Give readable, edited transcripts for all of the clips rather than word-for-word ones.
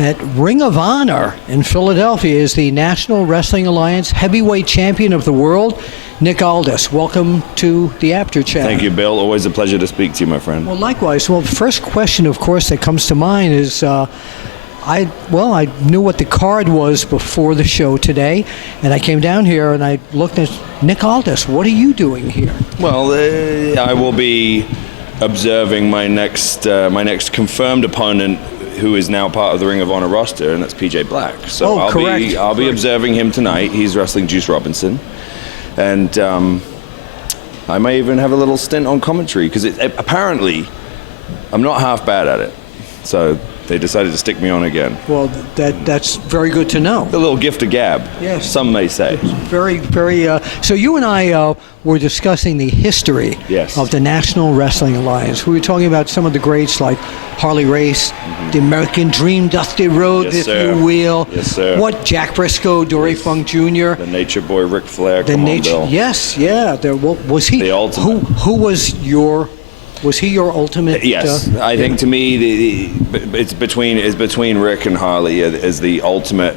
at Ring of Honor in Philadelphia is the National Wrestling Alliance Heavyweight Champion of the World, Nick Aldis. Welcome to the After Chat. Thank you, Bill. Always a pleasure to speak to you, my friend. Well, likewise. Well, the first question, of course, that comes to mind is, I knew what the card was before the show today, and I came down here and I looked at Nick Aldis. What are you doing here? Well, I will be observing my next confirmed opponent, who is now part of the Ring of Honor roster, and that's PJ Black. So I'll be observing him tonight. He's wrestling Juice Robinson, and I may even have a little stint on commentary because apparently I'm not half bad at it. So they decided to stick me on again. Well, that's very good to know. A little gift of gab, yes. Some may say. Very, very. So you and I were discussing the history of the National Wrestling Alliance. We were talking about some of the greats like Harley Race, the American Dream, Dusty Rhodes, if you will. Yes, sir. What, Jack Briscoe, Dory Funk Jr. The Nature Boy, Ric Flair, Bill. Yes, yeah. Was he? The ultimate. Who was your? Was he your ultimate? Yes, I think to me it's between Rick and Harley as the ultimate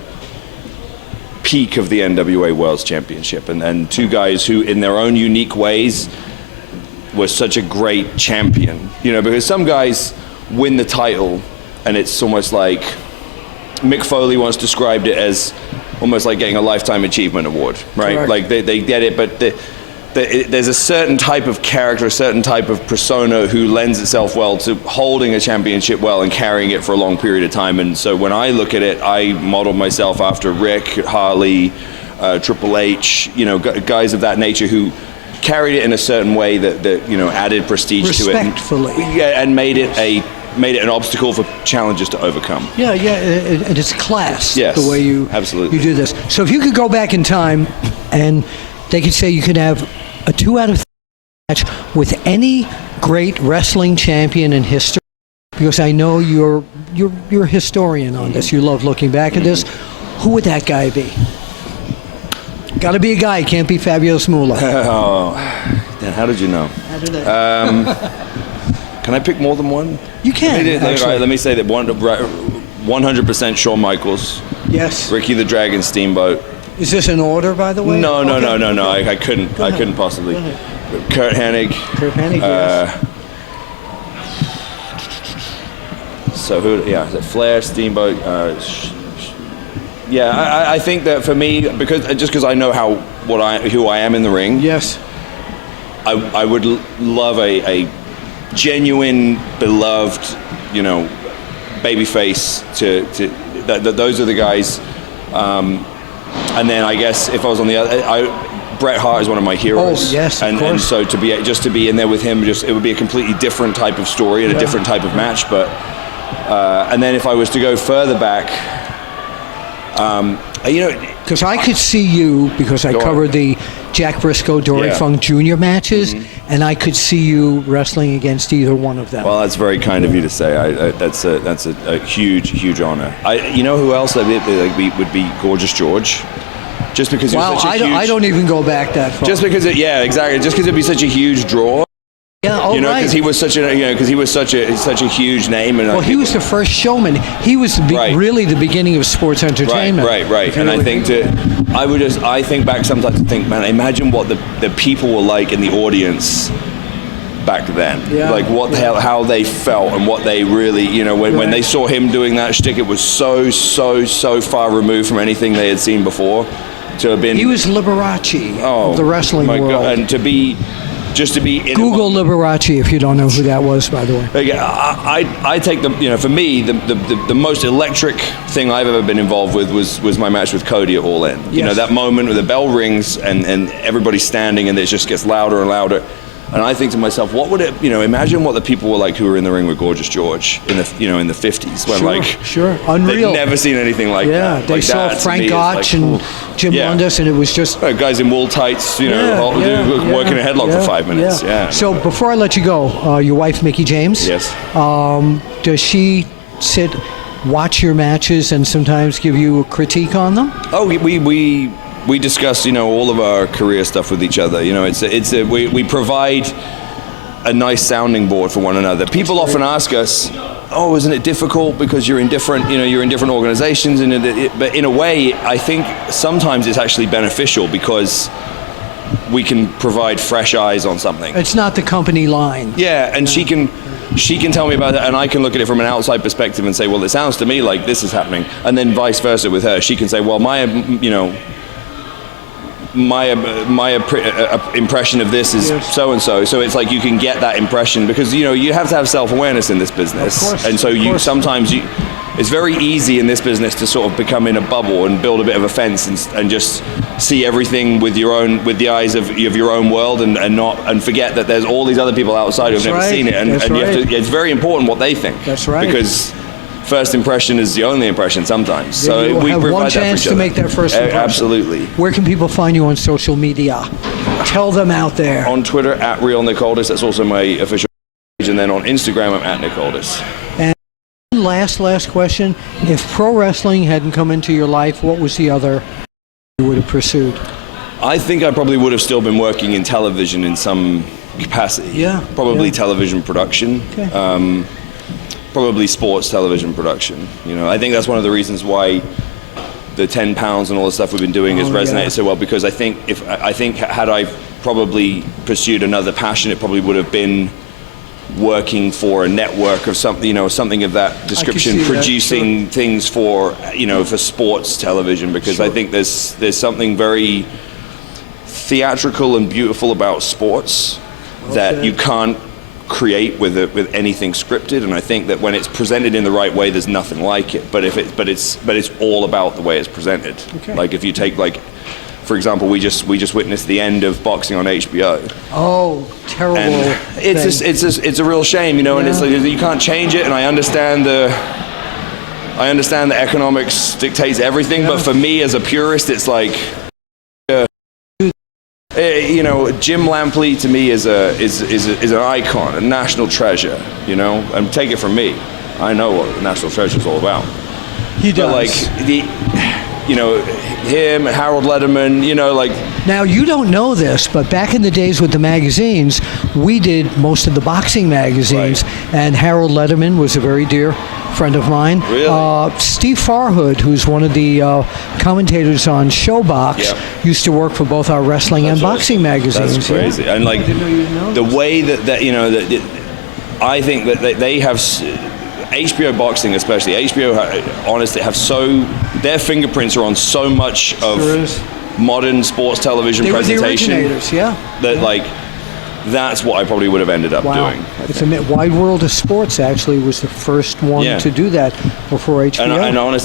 peak of the NWA World Championship, and two guys who, in their own unique ways, were such a great champion. You know, because some guys win the title, and it's almost like Mick Foley once described it as almost like getting a lifetime achievement award, right? Correct. Like they get it, but there's a certain type of character, a certain type of persona who lends itself well to holding a championship well and carrying it for a long period of time. And so when I look at it, I model myself after Rick, Harley, Triple H, you know, guys of that nature who carried it in a certain way that you know, added prestige to it. Respectfully. And made it an obstacle for challengers to overcome. Yeah, and it's class, yes, the way you do this. So if you could go back in time and they could say you could have a 2 out of 3 match with any great wrestling champion in history, because I know you're a historian on this. You love looking back at this. Who would that guy be? Got to be a guy. Can't be Fabio Moolah. Oh, Dan, how did you know? How did I? Can I pick more than one? You can. Let me say that 100% Shawn Michaels. Yes. Ricky the Dragon Steamboat. Is this in order, by the way? No. I couldn't possibly. Kurt Hennig. Yes. So who? Yeah, Flair, Steamboat. I think that for me, because I know who I am in the ring. Yes. I would love a genuine, beloved, you know, babyface. Those are the guys. And then I guess if I was on the other, Bret Hart is one of my heroes. Oh yes, of course. And so to be in there with him, it would be a completely different type of story and a different type of match. But and then if I was to go further back, you know, because I could see you, because I covered the Jack Briscoe, Dory Funk Jr. matches, and I could see you wrestling against either one of them. Well, that's very kind of you to say. That's a huge honor. You know who else would be Gorgeous George? Just because he was such a huge... I don't even go back that far. Just because exactly. Just because it'd be such a huge draw. Yeah, you know, because he was such a huge name, and he was the first showman. He was really the beginning of sports entertainment. Right. And I think back sometimes and think, man, imagine what the people were like in the audience back then. Yeah. Like how they felt and what they really, you know, when they saw him doing that shtick, it was so far removed from anything they had seen before. To have been, he was Liberace of the wrestling world. God. And to be Google Liberace if you don't know who that was, by the way. I take for me the most electric thing I've ever been involved with was my match with Cody at All In. Yes. You know, that moment where the bell rings and everybody's standing and it just gets louder and louder. And I think to myself, what would it, you know, imagine what the people were like who were in the ring with Gorgeous George in the 50s when unreal. They'd never seen anything like that. Yeah, they saw Frank Gotch and Jim Lundas, and it was just guys in wool tights, you know, working a headlock for 5 minutes. Yeah. So before I let you go, your wife Mickie James. Yes. Does she watch your matches and sometimes give you a critique on them? Oh, we discuss, you know, all of our career stuff with each other. You know, we provide a nice sounding board for one another. People often ask us, oh, isn't it difficult because you're in different, you're in different organizations, but in a way, I think sometimes it's actually beneficial because we can provide fresh eyes on something. It's not the company line. Yeah, and she can tell me about it, and I can look at it from an outside perspective and say, well, it sounds to me like this is happening, and then vice versa with her. She can say, well, my impression of this is so and so. So it's like you can get that impression because you have to have self-awareness in this business, of course, and so it's very easy in this business to sort of become in a bubble and build a bit of a fence and just see everything with the eyes of your own world and forget that there's all these other people outside who've never seen it, and you have to, it's very important what they think. That's right. Because first impression is the only impression sometimes. So we have provide one that for chance each to other. make that first impression. Absolutely. Where can people find you on social media? Tell them out there. On Twitter at @RealNickAldis. That's also my official page, and then on Instagram I'm @NickAldis. And last question: if pro wrestling hadn't come into your life, what was the other you would have pursued? I think I probably would have still been working in television in some capacity. Yeah. Probably yeah. television production. Okay. Probably sports television production. I think that's one of the reasons why the 10 pounds and all the stuff we've been doing has resonated so well, because I think had I probably pursued another passion, it probably would have been working for a network of something, something of that description, producing things for sports television, because I think there's something very theatrical and beautiful about sports that you can't create with anything scripted, and I think that when it's presented in the right way, there's nothing like it. But it's all about the way it's presented. Okay. Like if you take, like, for example, we just witnessed the end of boxing on HBO. Oh, terrible! And it's a real shame, and it's like you can't change it. And I understand the economics dictates everything, but for me as a purist, it's like. Jim Lampley to me is an icon, a national treasure. And take it from me, I know what National Treasure is all about. He does. But him, Harold Letterman. Now you don't know this, but back in the days with the magazines, we did most of the boxing magazines, and Harold Letterman was a very dear friend of mine. Really? Steve Farhood, who's one of the commentators on Showbox, used to work for both our wrestling and boxing magazines. That's crazy. And I didn't know you know the this. way that I think that they have HBO boxing, especially HBO, honestly, their fingerprints are on so much of modern sports television presentation. They were the originators, That that's what I probably would have ended up doing. It's Wide World of Sports actually was the first one to do that before HBO.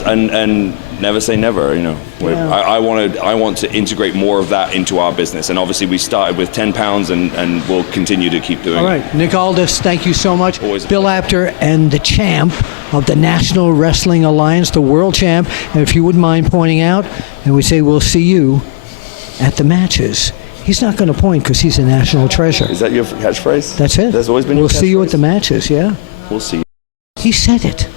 And never say never. I want to integrate more of that into our business, and obviously we started with 10 pounds, and we'll continue to keep doing it. All right, Nick Aldis, thank you so much. Always a Bill Apter and the champ of the National Wrestling Alliance, the world champ. And if you wouldn't mind pointing out, and we say we'll see you at the matches. He's not going to point because he's a national treasure. Is that your catchphrase? That's it. That's always been your catchphrase? We'll see you at the matches, yeah. We'll see you. He said it.